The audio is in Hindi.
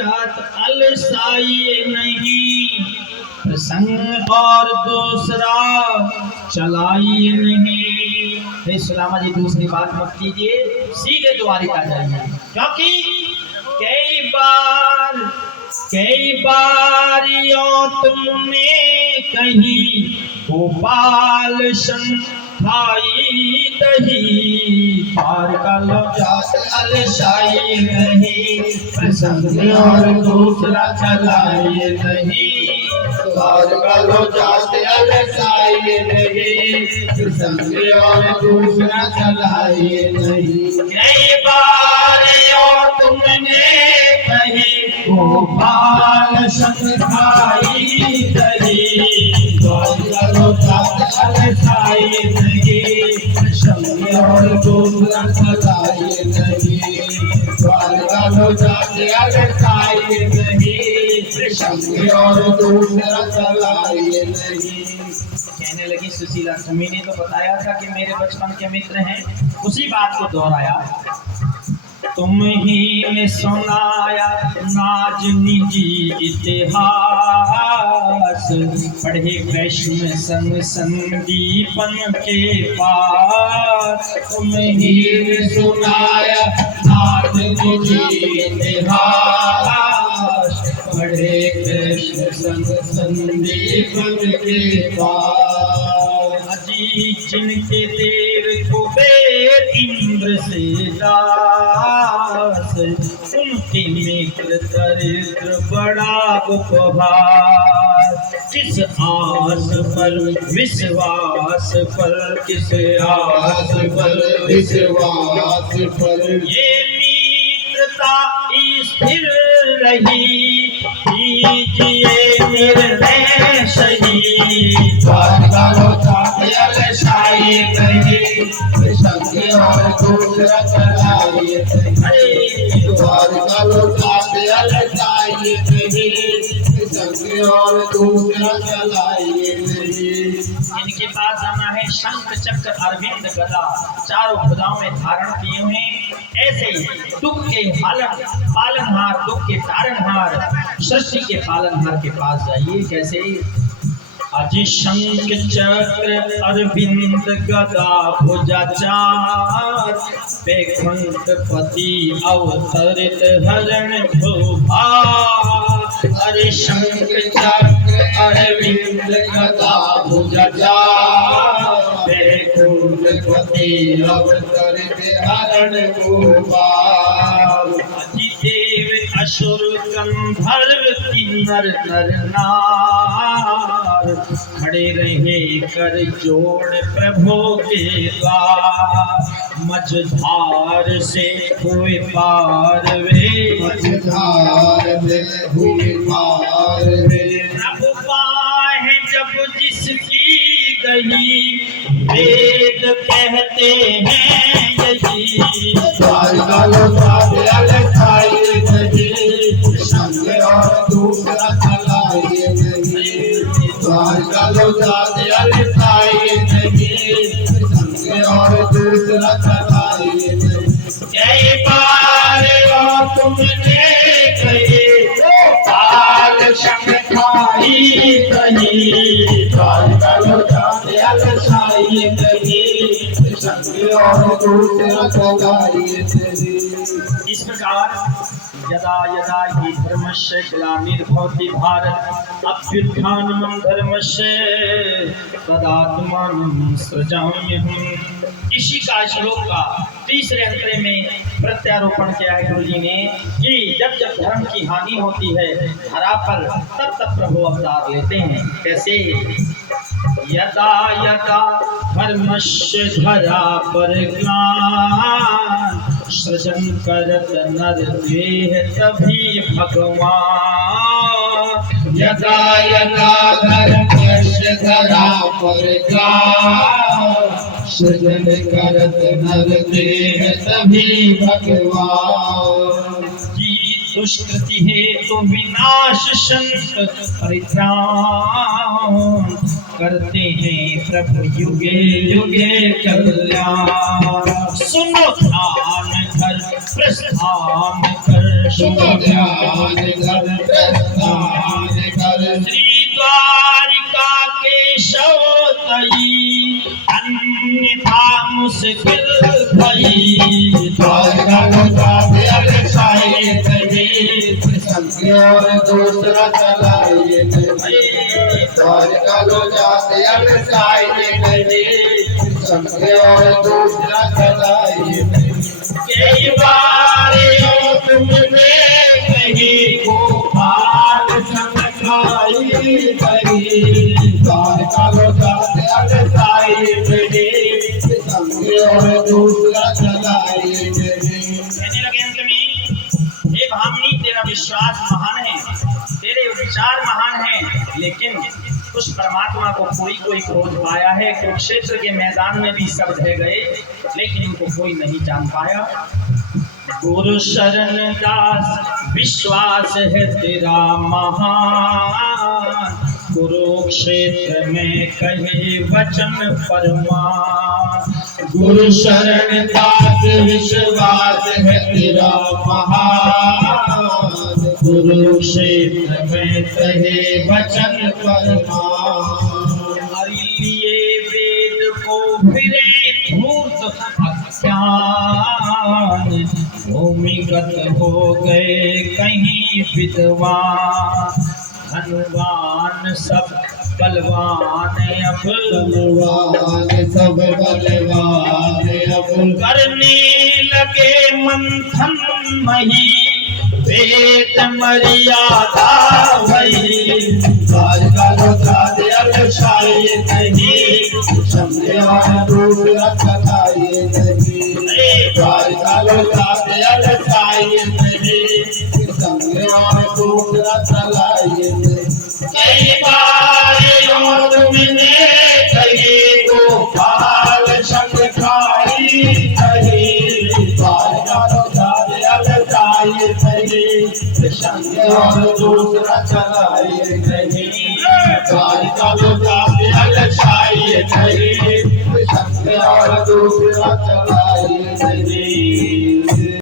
जात अलसाई नहीं, प्रसंग और दूसरा चलाई नहीं। हे सुदामा जी दूसरी बात मत कीजिए, सीधे द्वारिका जाइए, क्योंकि कई बार यो तुमने कही गोपाल खाई दही, पार का लो जात अलसाई नहीं, प्रसंग और दूसरा चलाए नहीं, पार का लो जात अलसाई नहीं, प्रसंग और दूसरा चलाए नहीं। कई बार यो तुमने कही गोपाल खाई दही, पार का लो जात अलसाई नहीं, प्रसंग और दूसरा चलाए नहीं। पार का लो जात अलसाई नहीं, प्रसंग और दूसरा चलाए नहीं। कहने लगी सुशीला, तुम्ही ने तो बताया था कि मेरे बचपन के मित्र हैं, उसी बात को दोहराया। तुम ही ने सुनाया नाज निजी इतिहास, पढ़े कृष्ण संग संदीपन के पास। तुम ही ने सुनाया नाज निजी इतिहास, पढ़े कृष्ण संग संदीपन के पास। अजी जिनके देव कुबेर इंद्र से दास, उनके मित्र दरिद्र बड़ा उपहास। किस आस पर विश्वास पर, किस आस पर विश्वास पर, ये मित्रता स्थिर रही, कीजिए निर्णय सही। पार का लो जात अलसाई नहीं, प्रसंग और दूसरा चलाए नहीं। पार का लो जात अलसाई नहीं, प्रसंग और दूसरा चलाए नहीं। इनके पास जाना है, शंख चक्र अरविंद गदा चारों भुजाओं में धारण किए हुए, ऐसे दुख के पालनहार, दुख के तारणहार, सृष्टि के पालनहार के पास जाइए। कैसे? अजि शंख चक्र अरविंद गदा भुजा चार, वैकुंठ पति अवतरित हरण भूभार। अरे शंख चक्र अरविंद गदा भुजा चार, वैकुंठ पति अवतरित हरण भूभार। देव असुर गंधर्व किन्नर नर नार, खड़े रहे कर जोड़ प्रभु के द्वार। मझधार से हुए पार वे, मझधार में हुए पार वे। प्रभु पाहे जब जिसकी गई, वेद कहते हैं यही। पार का लो जात अलसाई नहीं, प्रसंग और दूसरा चलाए नहीं। पार का लो जात अलसाई नहीं, प्रसंग और दूसरा चलाए नहीं। कई बार यो तुमने कही गोपाल खाई दही, पार का लो जात अलसाई नहीं, प्रसंग और दूसरा चलाए नहीं। इस प्रकार यदा यदा हि धर्मस्य ग्लानिर्भवति भारत, अभ्युत्थानं धर्मस्य तदात्मानं सृजाम्यहम्। इसी का श्लोक का तीसरे अंतरे में प्रत्यारोपण किया है गुरु जी ने कि जब जब धर्म की हानि होती है धरा पर, तब तब प्रभु अवतार लेते हैं। कैसे? यदा यदा धर्मस्य धरा पर ग्लान, सृजन करत नर देह तभी भगवान। यदा यदा धर्मस्य धरा पर ग्लान, सृजन करत नर देह तभी भगवान। दुष्कृति हेतु विनाश संत परित्राण, करते हैं प्रभु युगे युगे कल्याण। सुनो ध्यान धर प्रस्थान कर शुभ ध्यान कर प्रस्थान कर श्री द्वारिका केशव तई अन्यथा मुश्किल भई द्वारका लौटा दे साई तभी संग और दूसरा चलाइए नहीं द्वारका लौटा दे साई तभी संग और दूसरा चलाइए नहीं कई बार यो तुमने कही गोपाल संग खाई तभी द्वारका लौटा दे साई तभी संग और दूसरा चलाइए नहीं कहने लगे अंत में, हे भामिनी तेरा विश्वास महान है, तेरे विचार महान हैं, लेकिन उस परमात्मा को कोई खोज पाया है। कुरुक्षेत्र के मैदान में भी सब रह गए, लेकिन उनको कोई नहीं जान पाया। गुरु शरण दास विश्वास है तेरा महान, कुरुक्षेत्र में कहे वचन परमान। गुरु शरण दास विश्वास है तेरा महान, कुरुक्षेत्र में कहे वचन परमान। हरि लिए वेद को फिरे धूर्त अज्ञान, भूमिगत हो गए कहीं विद्वान। धनवान सब बलवान अब बलवान सब बलवान अब करने लगे मंथन मही, वेद मर्यादा भई। द्वारका लौटा दे साई नहीं संग और दूसरा चलाइए नहीं द्वारका लौटा दे साई नहीं संग और दूसरा चलाइए नहीं कई बार यो तुमने कही गोपाल संग खाई नहीं द्वारका लौटा दे साई नहीं संग और दूसरा चलाइए नहीं द्वारका लौटा